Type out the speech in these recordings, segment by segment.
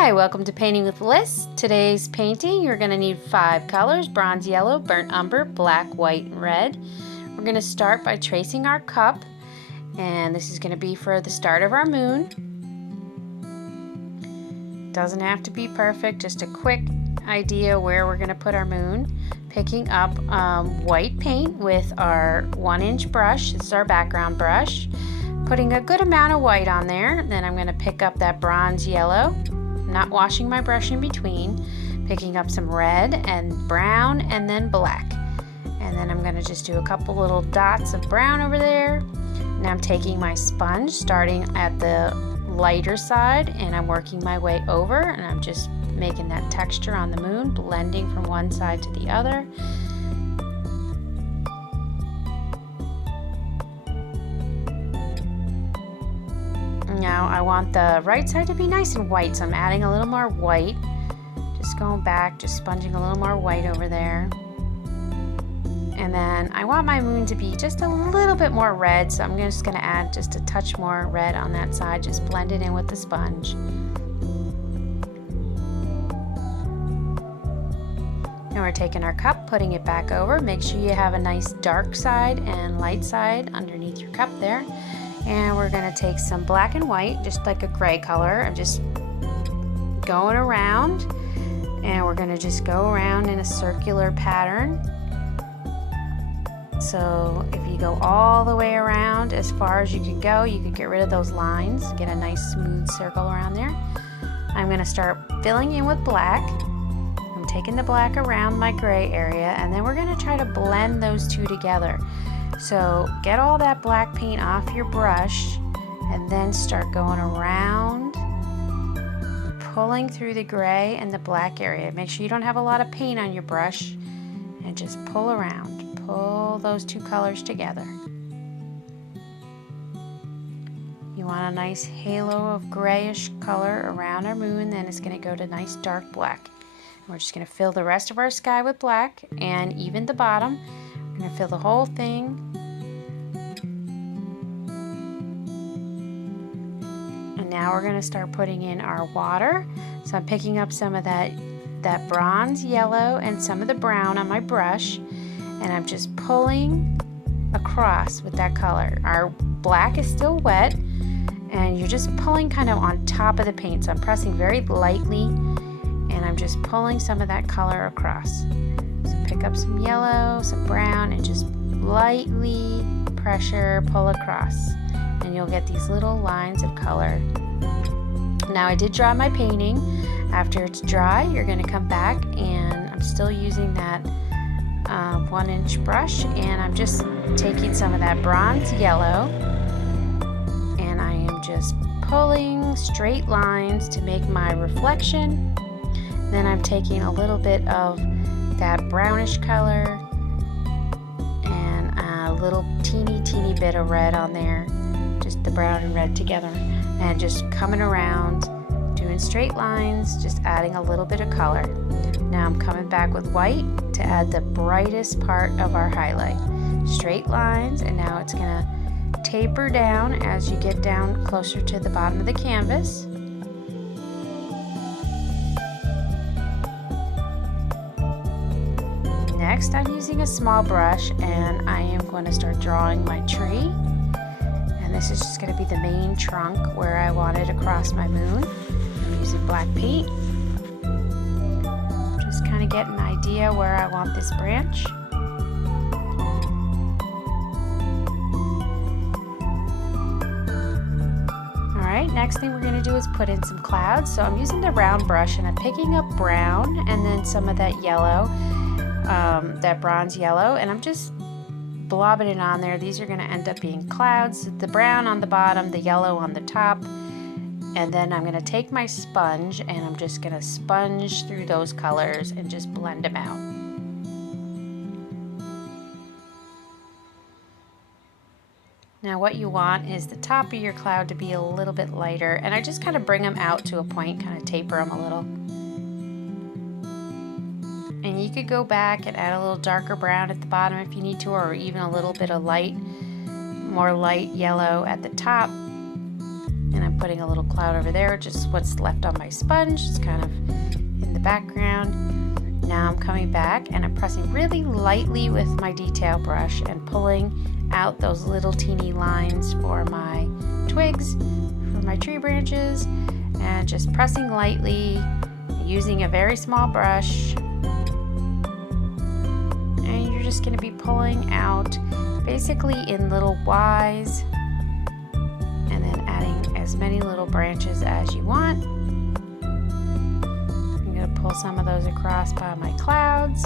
Hi, welcome to Painting with Liz. Today's painting, you're going to need 5 colors: bronze yellow, burnt umber, black, white, and red. We're going to start by tracing our cup, and this is going to be for the start of our moon. Doesn't have to be perfect, just a quick idea where we're going to put our moon. Picking up white paint with our 1-inch brush. This is our background brush. Putting a good amount of white on there. Then I'm going to pick up that bronze yellow. Not washing my brush in between, picking up some red and brown and then black, and then I'm going to just do a couple little dots of brown over there. Now I'm taking my sponge, starting at the lighter side, and I'm working my way over, and I'm just making that texture on the moon, blending from one side to the other. Now I want the right side to be nice and white, so I'm adding a little more white. Just going back, just sponging a little more white over there. And then I want my moon to be just a little bit more red, so I'm just going to add just a touch more red on that side, just blend it in with the sponge. Now we're taking our cup, putting it back over. Make sure you have a nice dark side and light side underneath your cup there. And we're going to take some black and white, just like a gray color. I'm just going around, and we're going to just go around in a circular pattern. So if you go all the way around as far as you could go, you could get rid of those lines, get a nice smooth circle around there. I'm going to start filling in with black. I'm taking the black around my gray area, and then we're going to try to blend those two together. So get all that black paint off your brush and then start going around, pulling through the gray and the black area. Make sure you don't have a lot of paint on your brush, and just pull around. Pull those two colors together. You want a nice halo of grayish color around our moon, then it's going to go to nice dark black. We're just going to fill the rest of our sky with black, and even the bottom. I'm going to fill the whole thing. And now we're going to start putting in our water. So I'm picking up some of that bronze yellow and some of the brown on my brush, and I'm just pulling across with that color. Our black is still wet, and you're just pulling kind of on top of the paint. So I'm pressing very lightly, and I'm just pulling some of that color across. Pick up some yellow, some brown, and just lightly pressure pull across, and you'll get these little lines of color. Now I did dry my painting. After it's dry, you're going to come back, and I'm still using that 1-inch brush, and I'm just taking some of that bronze yellow, and I am just pulling straight lines to make my reflection. Then I'm taking a little bit of that brownish color and a little teeny bit of red on there, just the brown and red together, and just coming around doing straight lines, just adding a little bit of color. Now I'm coming back with white to add the brightest part of our highlight. Straight lines, and now it's gonna taper down as you get down closer to the bottom of the canvas. Next, I'm using a small brush, and I am going to start drawing my tree. And this is just going to be the main trunk where I want it across my moon. I'm using black paint. Just kind of get an idea where I want this branch. Alright, next thing we're going to do is put in some clouds. So I'm using the round brush, and I'm picking up brown and then some of that yellow. That bronze yellow, and I'm just blobbing it on there. These are going to end up being clouds, the brown on the bottom, the yellow on the top, and then I'm going to take my sponge, and I'm just going to sponge through those colors and just blend them out. Now what you want is the top of your cloud to be a little bit lighter, and I just kind of bring them out to a point, kind of taper them a little. And you could go back and add a little darker brown at the bottom if you need to, or even a little bit of more light yellow at the top. And I'm putting a little cloud over there, just what's left on my sponge. It's kind of in the background. Now I'm coming back and I'm pressing really lightly with my detail brush and pulling out those little teeny lines for my twigs, for my tree branches, and just pressing lightly using a very small brush. And you're just going to be pulling out basically in little Ys, and then adding as many little branches as you want. I'm going to pull some of those across by my clouds.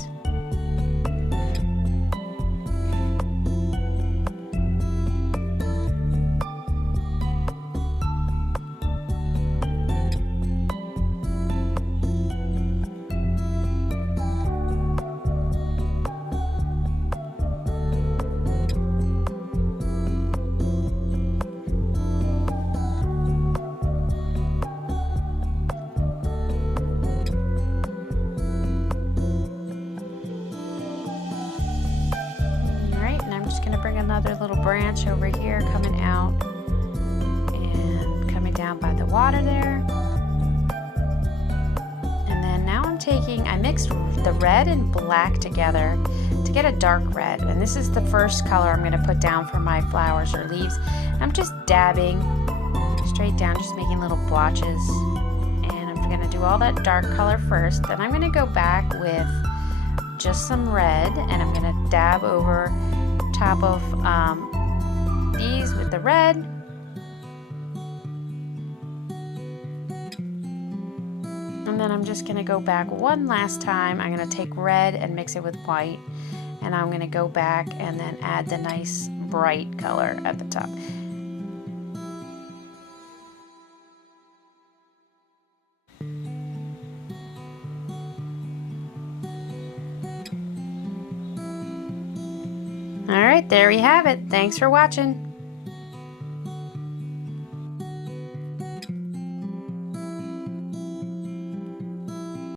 Another little branch over here coming out and coming down by the water there. And then now I mixed the red and black together to get a dark red, and this is the first color I'm going to put down for my flowers or leaves. I'm just dabbing straight down, just making little blotches, and I'm going to do all that dark color first. Then I'm going to go back with just some red, and I'm going to dab over top of these with the red. And then I'm just going to go back one last time. I'm going to take red and mix it with white, and I'm going to go back and then add the nice bright color at the top. All right, there we have it. Thanks for watching.